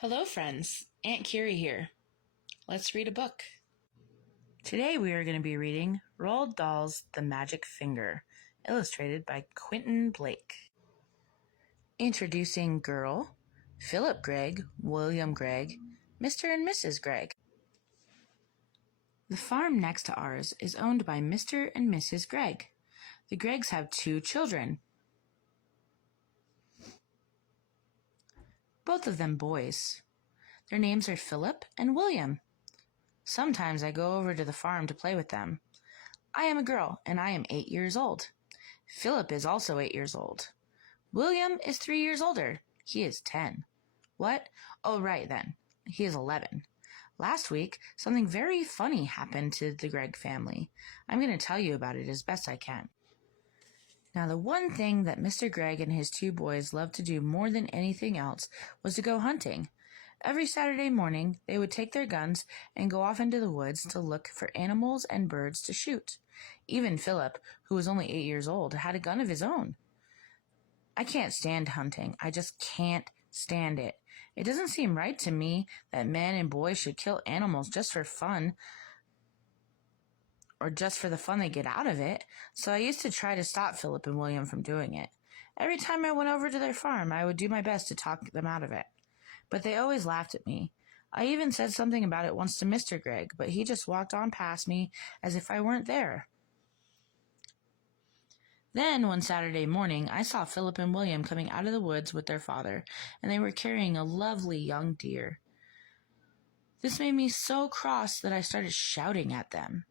Hello, friends. Aunt Kiri here. Let's read a book. Today we are going to be reading Roald Dahl's The Magic Finger, illustrated by Quentin Blake. Introducing Girl, Philip Gregg, William Gregg, Mr. and Mrs. Gregg. The farm next to ours is owned by Mr. and Mrs. Gregg. The Greggs have 2 children, both of them boys. Their names are Philip and William. Sometimes I go over to the farm to play with them. I am a girl, and I am 8 years old. Philip is also 8 years old. William is 3 years older. He is 10. What? Oh, right then. He is 11. Last week, something very funny happened to the Gregg family. I'm going to tell you about it as best I can. Now, the one thing that Mr. Gregg and his 2 boys loved to do more than anything else was to go hunting. Every Saturday morning, they would take their guns and go off into the woods to look for animals and birds to shoot. Even Philip, who was only 8 years old, had a gun of his own. I can't stand hunting. I just can't stand it. It doesn't seem right to me that men and boys should kill animals just for fun, or just for the fun they get out of it, so I used to try to stop Philip and William from doing it. Every time I went over to their farm, I would do my best to talk them out of it. But they always laughed at me. I even said something about it once to Mr. Gregg, but he just walked on past me as if I weren't there. Then, one Saturday morning, I saw Philip and William coming out of the woods with their father, and they were carrying a lovely young deer. This made me so cross that I started shouting at them.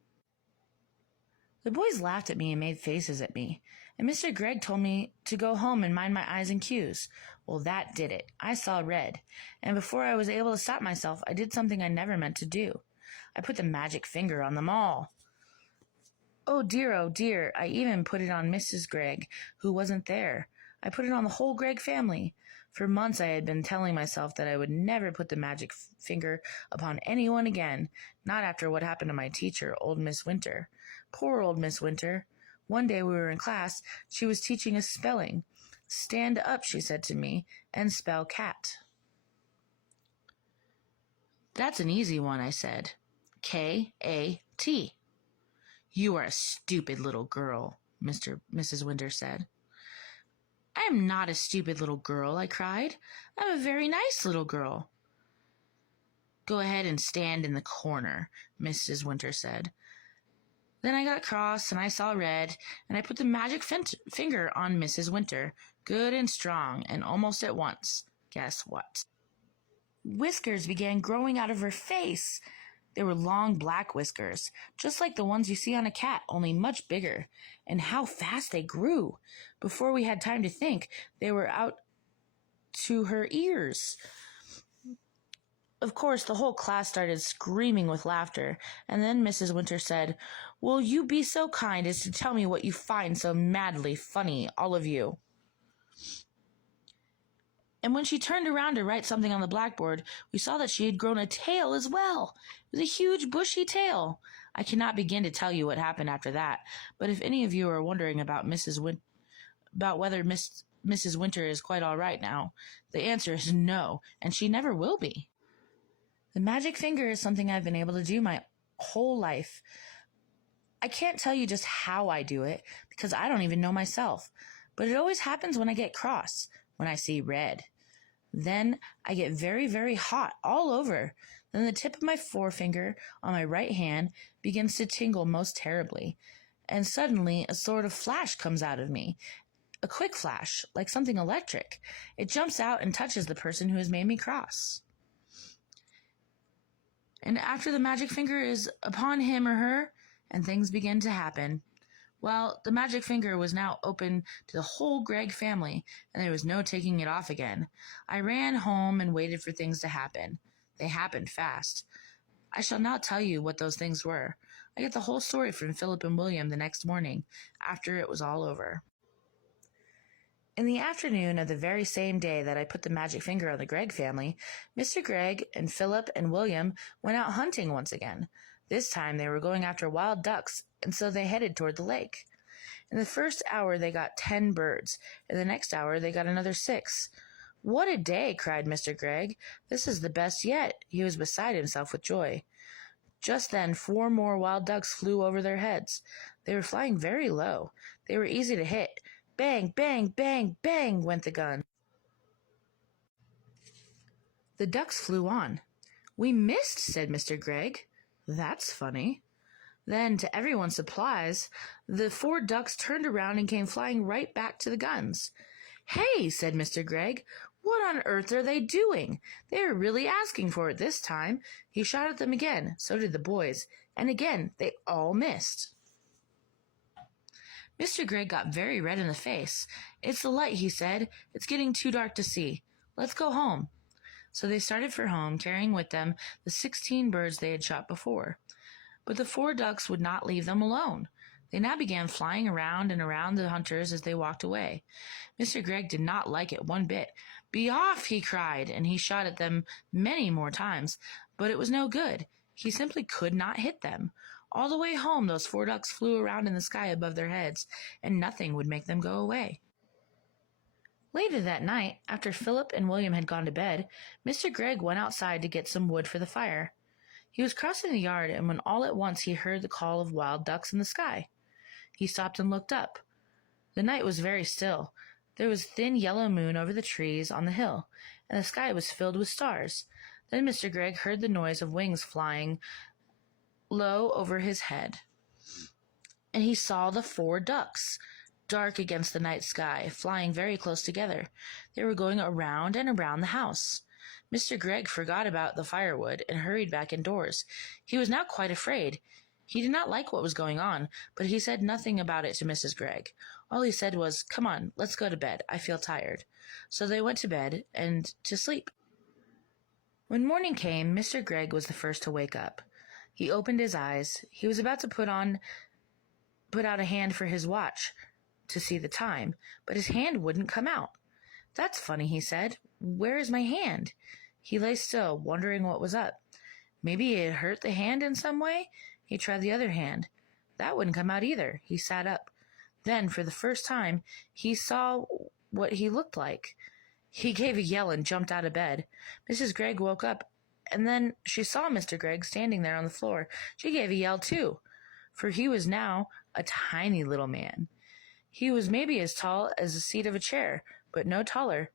The boys laughed at me and made faces at me, and Mr. Gregg told me to go home and mind my I's and Q's. Well, that did it. I saw red, and before I was able to stop myself, I did something I never meant to do. I put the magic finger on them all. Oh dear, I even put it on Mrs. Gregg, who wasn't there. I put it on the whole Gregg family. For months I had been telling myself that I would never put the magic finger upon anyone again, not after what happened to my teacher, old Miss Winter. Poor old Miss Winter. One day we were in class. She was teaching us spelling. Stand up, she said to me, and spell cat. That's an easy one, I said. K-A-T. You are a stupid little girl, Mrs. Winter said. I am not a stupid little girl, I cried. I'm a very nice little girl. Go ahead and stand in the corner, Mrs. Winter said. Then I got cross and I saw red, and I put the magic finger on Mrs. Winter, good and strong, and almost at once. Guess what? Whiskers began growing out of her face. They were long black whiskers, just like the ones you see on a cat, only much bigger. And how fast they grew! Before we had time to think, they were out to her ears. Of course, the whole class started screaming with laughter, and then Mrs. Winter said, "Will you be so kind as to tell me what you find so madly funny, all of you?" And when she turned around to write something on the blackboard, we saw that she had grown a tail as well. It was a huge, bushy tail. I cannot begin to tell you what happened after that, but if any of you are wondering about whether Mrs. Winter is quite all right now, the answer is no, and she never will be. The magic finger is something I've been able to do my whole life. I can't tell you just how I do it, because I don't even know myself, but it always happens when I get cross, when I see red. Then I get very, very hot all over. Then the tip of my forefinger on my right hand begins to tingle most terribly. And suddenly a sort of flash comes out of me. A quick flash, like something electric. It jumps out and touches the person who has made me cross. And after the magic finger is upon him or her, and things begin to happen. Well, the magic finger was now open to the whole Gregg family, and there was no taking it off again. I ran home and waited for things to happen. They happened fast. I shall not tell you what those things were. I get the whole story from Philip and William the next morning, after it was all over. In the afternoon of the very same day that I put the magic finger on the Gregg family, Mr. Gregg and Philip and William went out hunting once again. This time they were going after wild ducks, and so they headed toward the lake. In the first hour they got 10 birds, and the next hour they got another 6. "What a day!" cried Mr. Gregg. "This is the best yet." He was beside himself with joy. Just then 4 more wild ducks flew over their heads. They were flying very low. They were easy to hit. Bang, bang, bang, bang went the gun. The ducks flew on. "We missed," said Mr. Gregg. "That's funny." Then, to everyone's surprise, the 4 ducks turned around and came flying right back to the guns. "Hey," said Mr. Gregg, "what on earth are they doing? They are really asking for it this time." He shot at them again. So did the boys. And again, they all missed. Mr. Gregg got very red in the face. "It's the light," he said. "It's getting too dark to see. Let's go home." So they started for home, carrying with them the 16 birds they had shot before. But the 4 ducks would not leave them alone. They now began flying around and around the hunters as they walked away. Mr. Gregg did not like it one bit. "Be off!" he cried, and he shot at them many more times, but it was no good. He simply could not hit them. All the way home, those 4 ducks flew around in the sky above their heads, and nothing would make them go away. Later that night, after Philip and William had gone to bed, Mr. Gregg went outside to get some wood for the fire. He was crossing the yard, and when all at once he heard the call of wild ducks in the sky. He stopped and looked up. The night was very still. There was a thin yellow moon over the trees on the hill, and the sky was filled with stars. Then Mr. Gregg heard the noise of wings flying low over his head, and he saw the 4 ducks, dark against the night sky, flying very close together. They were going around and around the house. Mr. Gregg forgot about the firewood and hurried back indoors. He was now quite afraid. He did not like what was going on, but he said nothing about it to Mrs. Gregg. All he said was, "Come on, let's go to bed. I feel tired." So they went to bed and to sleep. When morning came, Mr. Gregg was the first to wake up. He opened his eyes. He was about to put out a hand for his watch to see the time, but his hand wouldn't come out. "That's funny," he said. "Where is my hand?" He lay still, wondering what was up. Maybe it had hurt the hand in some way. He tried the other hand. That wouldn't come out either. He sat up. Then, for the first time, he saw what he looked like. He gave a yell and jumped out of bed. Mrs. Gregg woke up, and then she saw Mr. Gregg standing there on the floor. She gave a yell too, for he was now a tiny little man. He was maybe as tall as the seat of a chair, but no taller.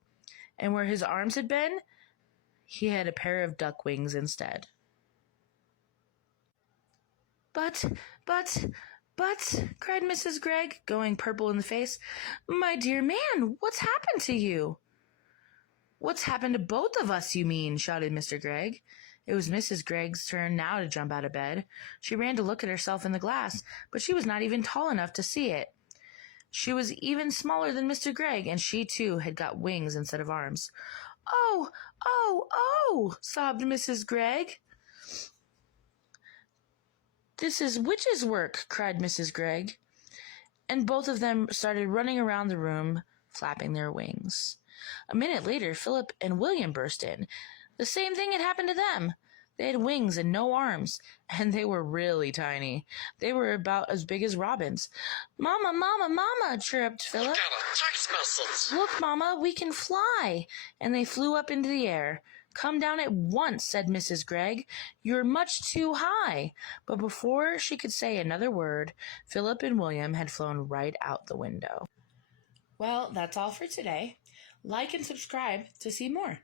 And where his arms had been, he had a pair of duck wings instead. But, cried Mrs. Gregg, going purple in the face. "My dear man, what's happened to you?" "What's happened to both of us, you mean?" shouted Mr. Gregg. It was Mrs. Gregg's turn now to jump out of bed. She ran to look at herself in the glass, but she was not even tall enough to see it. She was even smaller than Mr. Gregg, and she too had got wings instead of arms. "Oh, oh, oh!" sobbed Mrs. Gregg. "This is witch's work," cried Mrs. Gregg, and both of them started running around the room, flapping their wings. A minute later, Philip and William burst in. The same thing had happened to them. They had wings and no arms, and they were really tiny. They were about as big as robins. "Mama, Mama, Mama," chirruped Philip. "Got a text message." "Look, Mama, we can fly." And they flew up into the air. "Come down at once," said Mrs. Gregg. "You're much too high." But before she could say another word, Philip and William had flown right out the window. Well, that's all for today. Like and subscribe to see more.